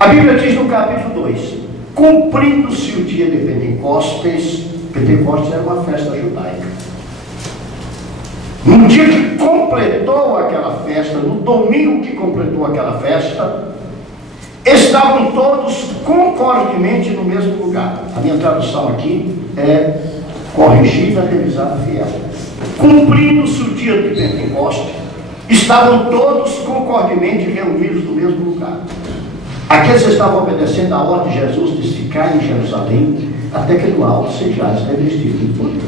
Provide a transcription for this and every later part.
A Bíblia diz no capítulo 2: cumprindo-se o dia de Pentecostes. Pentecostes era uma festa judaica. No dia que completou aquela festa, no domingo que completou aquela festa, estavam todos concordemente no mesmo lugar. A minha tradução aqui é corrigida, revisada, fiel. Cumprindo-se o dia de Pentecostes, estavam todos concordemente reunidos no mesmo lugar. Aqueles estavam obedecendo a ordem de Jesus de ficar em Jerusalém, até que do alto sejais revestidos de poder.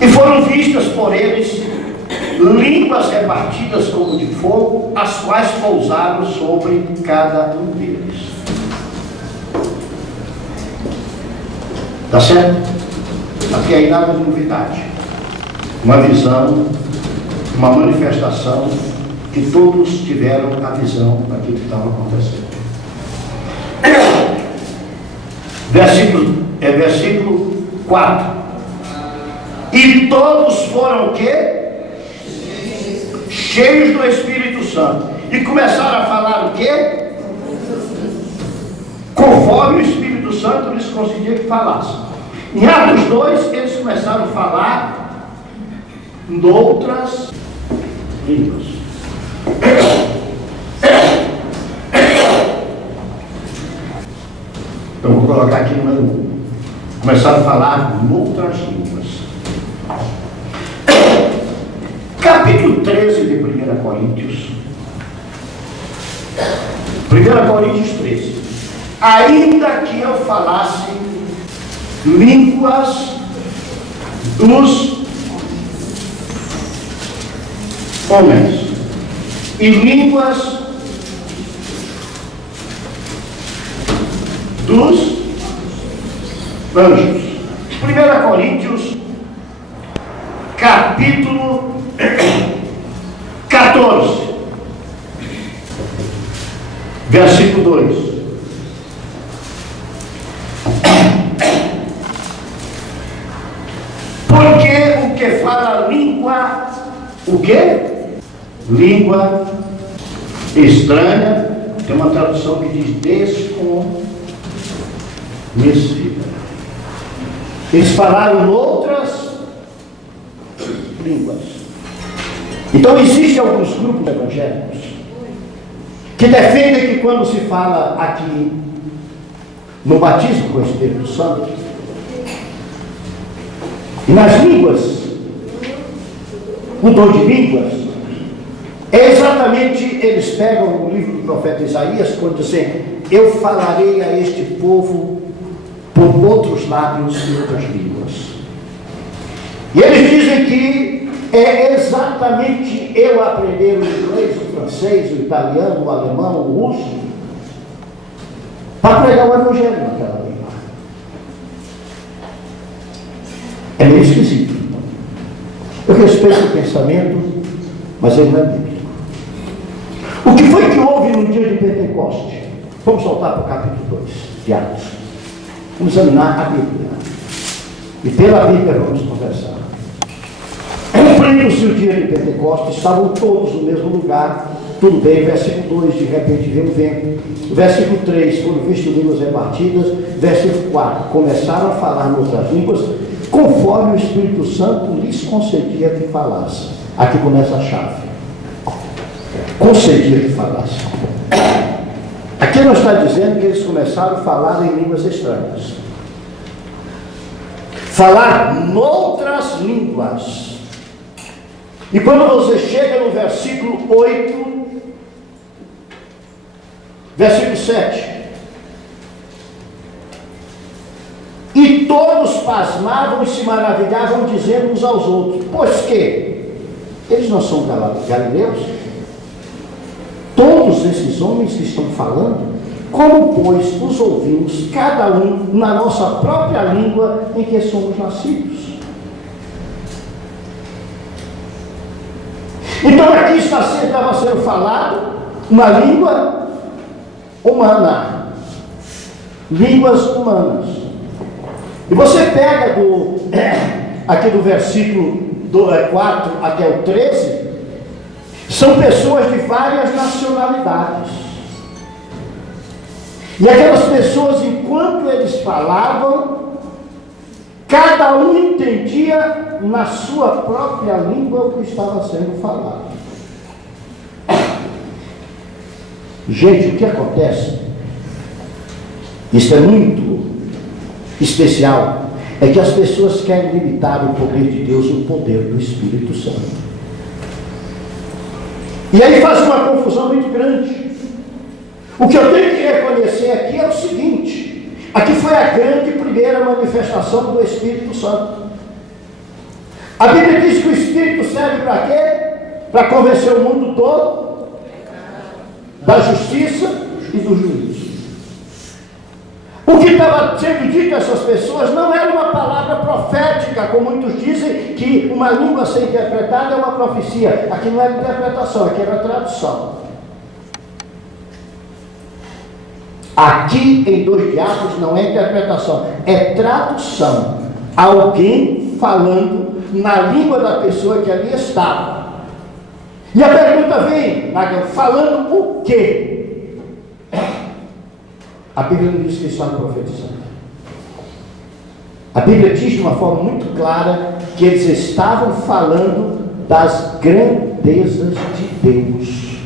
E foram vistas por eles línguas repartidas como de fogo, as quais pousaram sobre cada um deles. Tá certo? Aqui aí nada de novidade. Uma visão, uma manifestação, que todos tiveram a visão daquilo que estava acontecendo. Versículo 4. E todos foram o quê? Cheios do Espírito Santo. E começaram a falar o quê? Conforme o Espírito Santo lhes concedia que falassem. Em Atos 2, eles começaram a falar noutras línguas. Então vou colocar aqui número 1. Começaram a falar noutras línguas. Capítulo 13 de 1 Coríntios. 1 Coríntios 13. Ainda que eu falasse línguas dos homens e línguas dos anjos. 1 Coríntios, capítulo 14, versículo 2. Porque o que fala língua, o quê? Língua estranha, tem uma tradução que diz desconhecida. Eles falaram outras línguas. Então existem alguns grupos evangélicos que defendem que quando se fala aqui no batismo com o Espírito Santo e nas línguas, o dom de línguas, é exatamente, eles pegam o livro do profeta Isaías quando dizem: eu falarei a este povo por outros lábios e outras línguas. E eles dizem que é exatamente eu aprender o inglês, o francês, o italiano, o alemão, o russo, para pregar o evangelho naquela língua. É meio esquisito. Eu respeito o pensamento, mas ele não é bíblico. O que foi que houve no dia de Pentecostes? Vamos voltar para o capítulo 2 de Atos. Vamos examinar a Bíblia. E pela Bíblia vamos conversar. Cumprindo-se o dia de Pentecostes, estavam todos no mesmo lugar. Tudo bem, versículo 2, de repente veio o vento. Versículo 3, foram vistas línguas repartidas. Versículo 4, começaram a falar em outras línguas, conforme o Espírito Santo lhes concedia que falasse. Aqui começa a chave. Concedia que falasse. Aqui não está dizendo que eles começaram a falar em línguas estranhas. Falar noutras línguas. E quando você chega no versículo 8, versículo 7, e todos pasmavam e se maravilhavam, dizendo uns aos outros: pois que? Eles não são galileus? Todos esses homens que estão falando, como pois os ouvimos, cada um na nossa própria língua em que somos nascidos? Então aqui estava sendo falado uma língua humana, línguas humanas. E você pega aqui do versículo 4 até o 13, São pessoas de várias nacionalidades. E aquelas pessoas, enquanto eles falavam, cada um entendia na sua própria língua o que estava sendo falado. Gente, o que acontece? Isso é muito especial. É que as pessoas querem limitar o poder de Deus, o poder do Espírito Santo. E aí faz uma confusão muito grande. O que eu tenho que reconhecer aqui é o seguinte: aqui foi a grande primeira manifestação do Espírito Santo. A Bíblia diz que o Espírito serve para quê? Para convencer o mundo todo da justiça e do juízo. O que estava sendo dito a essas pessoas não era uma palavra profética, como muitos dizem que uma língua sem interpretada é uma profecia. Aqui não era interpretação, aqui era tradução. Aqui em 2 Diáconos não é interpretação, é tradução. Alguém falando na língua da pessoa que ali estava. E a pergunta vem, falando o quê? A Bíblia não diz que eles estavam profetizando. A Bíblia diz de uma forma muito clara que eles estavam falando das grandezas de Deus.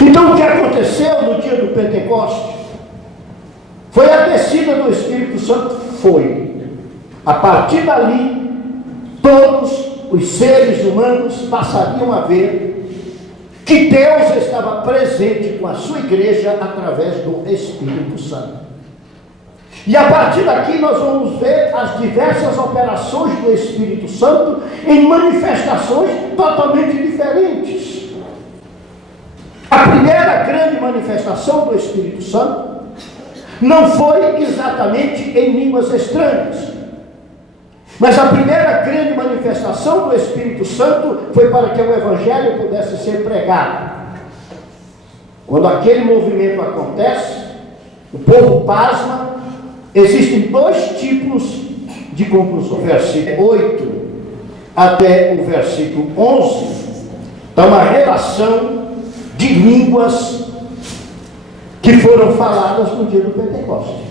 Então o que aconteceu no dia do Pentecoste foi a descida do Espírito Santo. A partir dali, todos os seres humanos passariam a ver que Deus estava presente com a sua igreja através do Espírito Santo. E a partir daqui nós vamos ver as diversas operações do Espírito Santo em manifestações totalmente diferentes. A primeira grande manifestação do Espírito Santo não foi exatamente em línguas estranhas, mas a primeira grande manifestação do Espírito Santo foi para que o Evangelho pudesse ser pregado. Quando aquele movimento acontece, o povo pasma. Existem 2 tipos de conclusão. Versículo 8 até o versículo 11 dá uma relação de línguas que foram faladas no dia do Pentecoste.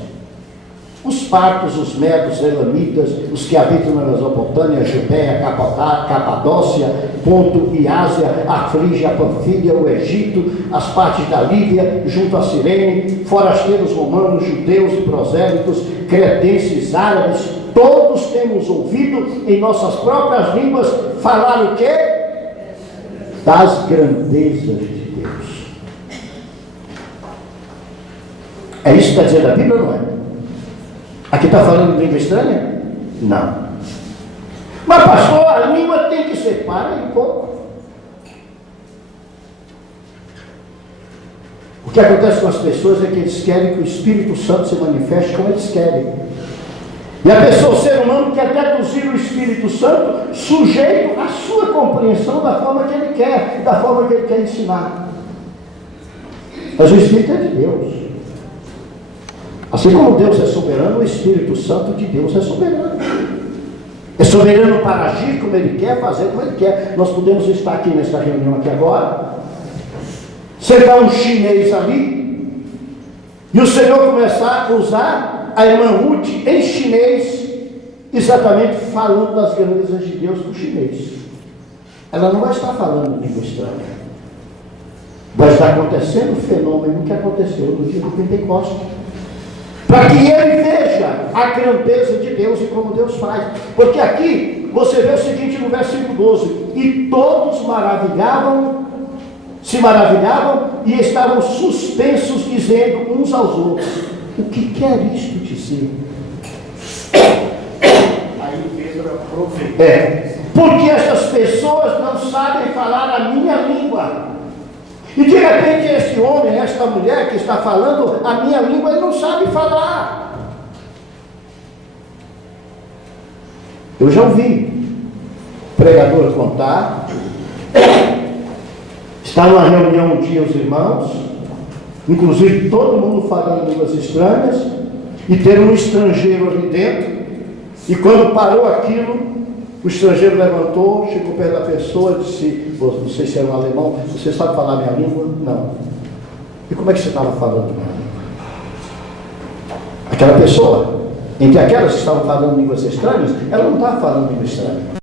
Os partos, os medos, elamitas, os que habitam na Mesopotâmia, Judéia, Capadócia, Ponto e Ásia, a Frígia, a Panfília, o Egito, as partes da Líbia, junto a Cirene, forasteiros romanos, judeus e prosélitos, cretenses, árabes, todos temos ouvido em nossas próprias línguas falar o quê? Das grandezas de Deus. É isso que está dizendo a Bíblia, não é? Aqui está falando de língua estranha? Não. Mas pastor, a língua tem que ser. Para aí um pouco. O que acontece com as pessoas é que eles querem que o Espírito Santo se manifeste como eles querem. E a pessoa, o ser humano, quer traduzir o Espírito Santo sujeito à sua compreensão da forma que ele quer, da forma que ele quer ensinar. Mas o Espírito é de Deus. Assim como Deus é soberano, o Espírito Santo de Deus é soberano. É soberano para agir como Ele quer, fazer como Ele quer. Nós podemos estar aqui nesta reunião aqui agora, sentar um chinês ali, e o Senhor começar a usar a irmã Ruth em chinês, exatamente falando das grandezas de Deus para o chinês. Ela não vai estar falando língua estranha. Vai estar acontecendo o fenômeno que aconteceu no dia do Pentecoste, para que ele veja a grandeza de Deus e como Deus faz. Porque aqui você vê o seguinte no versículo 12: e todos se maravilhavam e estavam suspensos, dizendo uns aos outros: o que quer isto dizer? Aí Pedro aproveitou. Porque essas pessoas não sabem falar a minha língua. E de repente esse homem, esta mulher que está falando a minha língua, ele não sabe falar. Eu já ouvi pregador contar, está numa reunião um dia os irmãos, inclusive todo mundo falando línguas estranhas, e ter um estrangeiro ali dentro, e quando parou aquilo, O estrangeiro levantou, chegou perto da pessoa e disse, não sei se era um alemão, você sabe falar minha língua? Não. E como é que você estava falando minha língua? Aquela pessoa, entre aquelas que estavam falando línguas estranhas, ela não estava falando língua estranha.